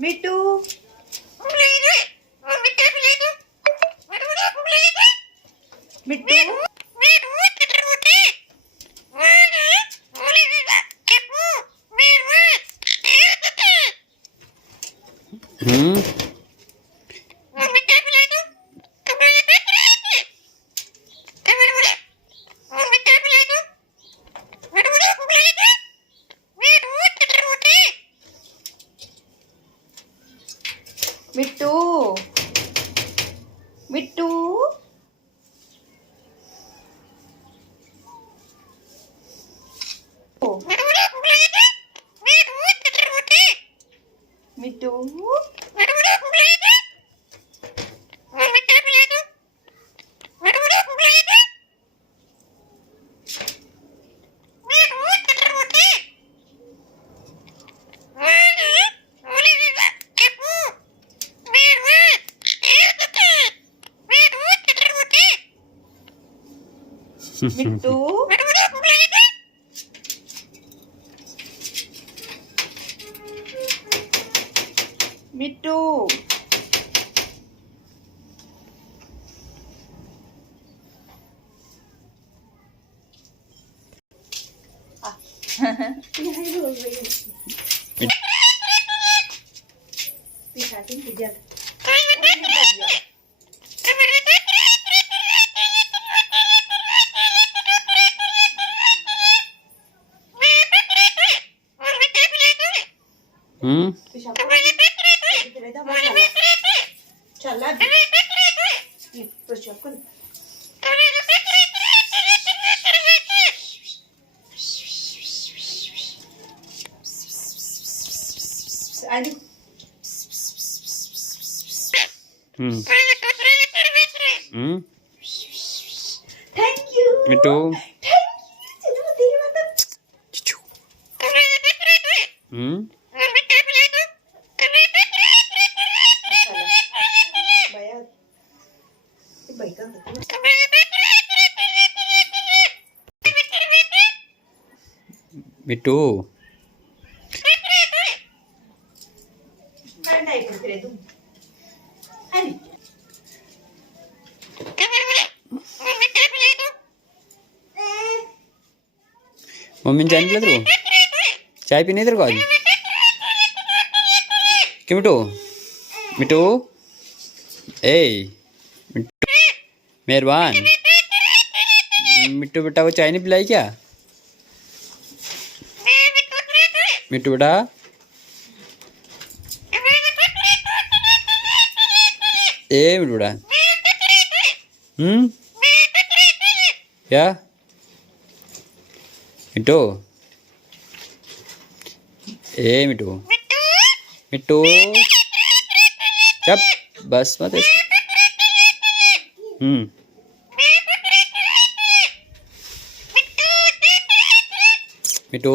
Mittu Mittu Mittu Mittu Mittu Mittu Mittu thank you मिट्टू मिट्टू मम्मी ने चाय नहीं पिला तेरे को? चाय पीनी है तेरे को आज? क्यों मिट्टू? मिट्टू ए मिट्टू मेहरबान मिट्टू बेटा को चाय नहीं पिलाई क्या? मिट्टू बेटा ए मिट्टू बेटा क्या मिट्टू ए मिट्टू मिट्टू चुप बस मत ऐसे मिट्टू